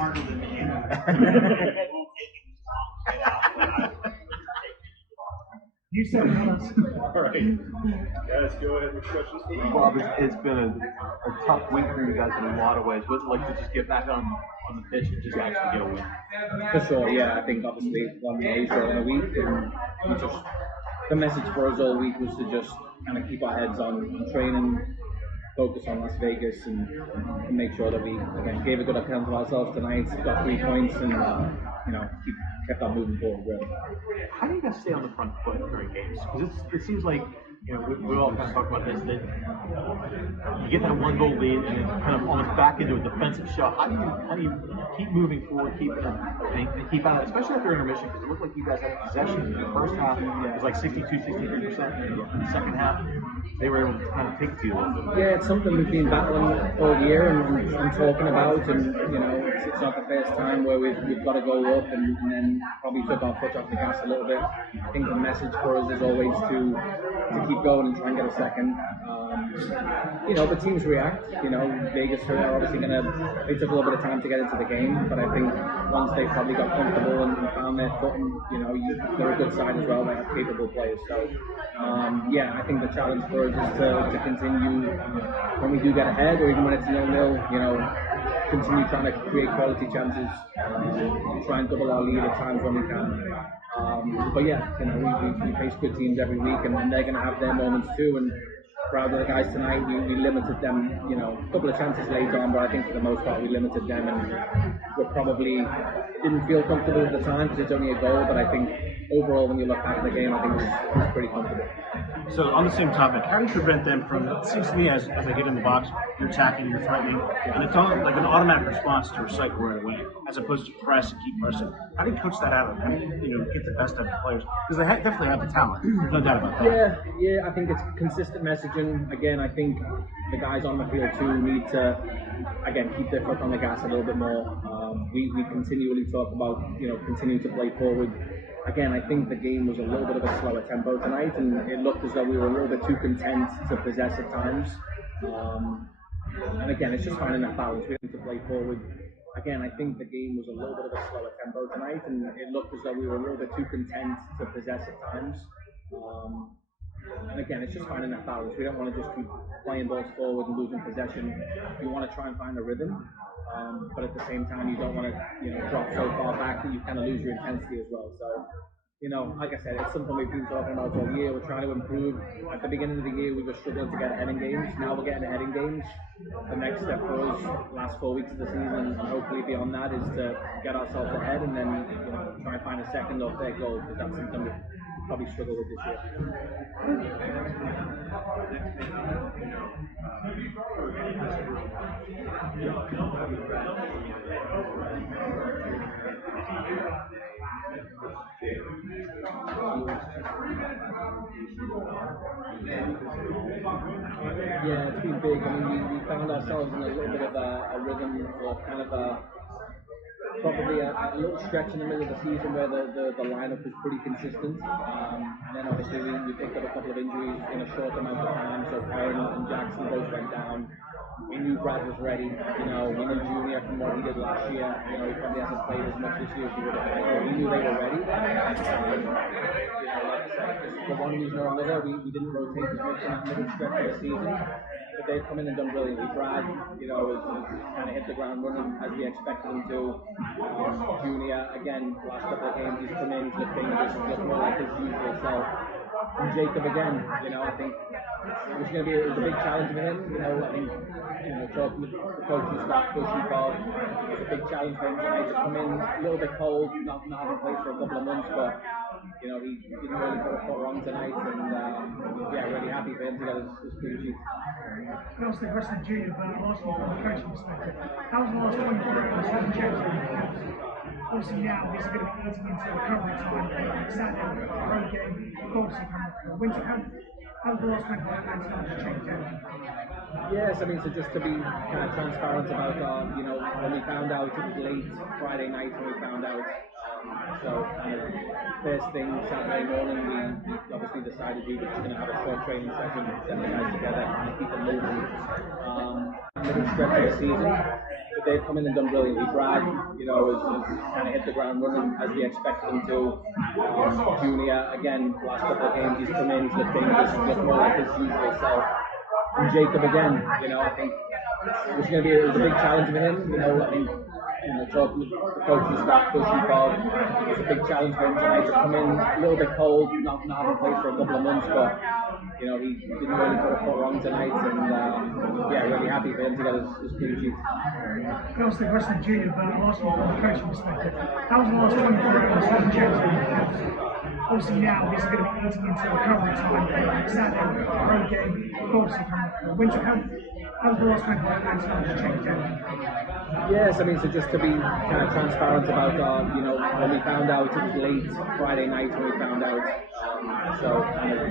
smarter than me. You said it, not us. All right. Guys, go ahead with questions for me. Bob, it's been a tough week for you guys in a lot of ways. What's it like to just get back on the pitch and just actually get a win? For sure, yeah. I think obviously one day short in a week, and just the message for us all week was to just kind of keep our heads on training, focus on Las Vegas, and make sure that we again gave a good account of ourselves tonight, got 3 points, and kept on moving forward. Really. How do you guys stay on the front foot during games? Because it seems like we all kind of talk about this, that you get that 1-goal lead and then kind of almost back into a defensive shell. How do you keep moving forward, keep at it, especially after intermission? Because it looked like you guys had possession in the first half. It was like 63%. In the second half, they were able to kind of take it to you a little bit. Yeah, it's something we've been battling all year and talking about, and it's not the first time where we've got to go up and then probably took our foot off the gas a little bit. I think the message for us is always to keep going and try and get a second. The teams react. Vegas are obviously they took a little bit of time to get into the game, but I think once they probably got comfortable and found their footing, they're a good side as well. They have capable players. So, I think the challenge for us is to continue when we do get ahead, or even when it's 0-0. Continue trying to create quality chances, try and double our lead at times when we can. We face good teams every week, and they're going to have their moments too. And proud of the guys tonight. We limited them, a couple of chances late on, but I think for the most part we limited them, and we probably didn't feel comfortable at the time because it's only a goal. But I think overall, when you look back at the game, I think it was pretty comfortable. So on the same topic, how do you prevent them from, it seems to me as they get in the box, you're attacking, you're threatening, and it's like an automatic response to recycle right away, as opposed to press and keep pressing. How do you coach that out and get the best out of the players? Because they definitely have the talent, no doubt about that. Yeah, I think it's consistent messaging. Again, I think the guys on the field too need to, again, keep their foot on the gas a little bit more. We continually talk about, continuing to play forward. Again, I think the game was a little bit of a slower tempo tonight, and it looked as though we were a little bit too content to possess at times. And again, it's just finding that balance. We need to play forward. Again, I think the game was a little bit of a slower tempo tonight, and it looked as though we were a little bit too content to possess at times. And again, it's just finding that balance. We don't want to just keep playing balls forward and losing possession. We want to try and find a rhythm, but at the same time, you don't want to drop so far back that you kind of lose your intensity as well. So, like I said, it's something we've been talking about all year. We're trying to improve. At the beginning of the year, we were struggling to get ahead in games. Now we're getting ahead in games. The next step for us, last 4 weeks of the season, and hopefully beyond that, is to get ourselves ahead and then try and find a second or third goal, because that's something we probably struggle with this year. Yeah, it's been big. I mean, we found ourselves in a little bit of a rhythm, or kind of probably a little stretch in the middle of the season where the lineup was pretty consistent. And then obviously we picked up a couple of injuries in a short amount of time. So Byron and Jackson both went down. We knew Brad was ready. We knew Junior from what he did last year. He probably hasn't played as much this year as he would have liked. So we knew they were ready. Like I said, just for one reason or another, we didn't rotate as much in that middle stretch of the season. But they've come in and done brilliantly. Brad, has kind of hit the ground running as we expected him to. Junior, again, last couple of games he's come in, he's looked dangerous, he's looked more like his usual self. And Jacob again, I think it was a big challenge for him. I think, talking with the coaching staff, pushing Bob, it was a big challenge for him tonight to come in a little bit cold, not having played for a couple of months, but he didn't really put a foot wrong tonight, and really happy for him to get his clean sheet. And also the rest of the junior, but last week from a coaching perspective, how was the last 24 hours of the chance? Obviously now this is going to be eating into recovery time. Saturday, road game, obviously coming from winter camp. How was the last 24 hours to change that? Yes, I mean, so just to be kind of transparent about, when we found out, it was late Friday night when we found out. So kind of first thing Saturday morning, we obviously decided we were just going to have a short training session, get the guys together, kind of keep them moving. Middle stretch of the season, they've come in and done brilliantly. Brad, you know, has kind of hit the ground running as we expected him to. Junior, again, last couple of games he's come in, he's looked dangerous, he's looked more like his usual self. And Jacob again, you know, I think it was a big challenge for him. You know, I think talking with the coaching staff, pushing Bob, it was a big challenge for him tonight to come in a little bit cold, not having played for a couple of months, but you know, he didn't really put a foot wrong tonight, and yeah, really happy for him to get his clean sheet. Obviously, the rest of the junior, but last one from a coaching perspective, how was the last 24 hours for the changed? Obviously now this is going to be eating into recovery time. Saturday, road game, obviously coming up. Vincent, how's the last 24 hours changed everything? Yes, I mean, so just to be kind of transparent about, you know, when we found out, it was late Friday night when we found out. So kind of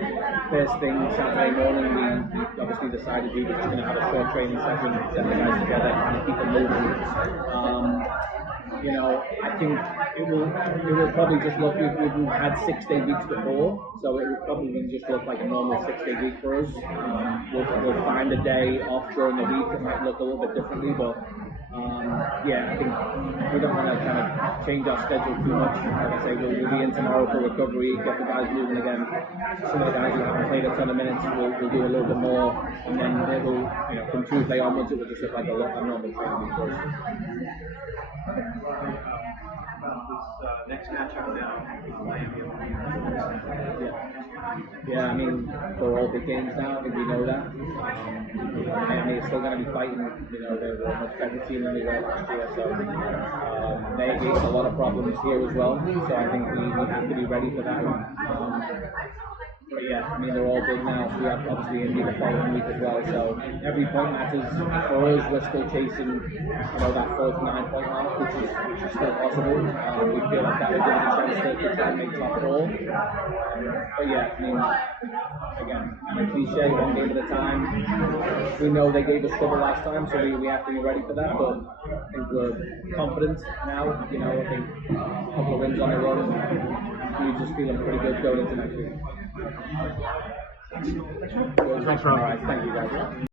first thing Saturday morning, we obviously decided we were just going to have a short training session, get the guys together, kind of keep them moving. You know, I think it will probably just look, we've had 6 day weeks before, so it will probably just look like a normal 6 day week for us. We'll find a day off during the week, it might look a little bit differently, but yeah, I think we don't want to kind of change our schedule too much. Like I say, we'll be in tomorrow for recovery, get the guys moving again. Some of the guys who haven't played a ton of minutes will do a little bit more, and then it will, you know, from Tuesday onwards, it will just look like a normal training week for us. Next matchup now, Miami. Yeah, I mean, they're all big games now. I think we know that. Miami is still going to be fighting. You know, they're a much better team than they were last year. So they face a lot of problems here as well. So I think we have to be ready for that. But yeah, I mean, they're all big now. So we have obviously Indy the following week as well. So every point matters. For us, we're still chasing, you know, that 49-point mark, which is still possible. We feel like that would give us a chance to try and make top 4. But yeah, I mean, again, cliche, one game at a time. We know they gave us trouble last time, so we have to be ready for that. But I think we're confident now. You know, I think a couple of wins on the run. We're just feeling pretty good going into next week. Thanks, Ron. All right, thank you guys.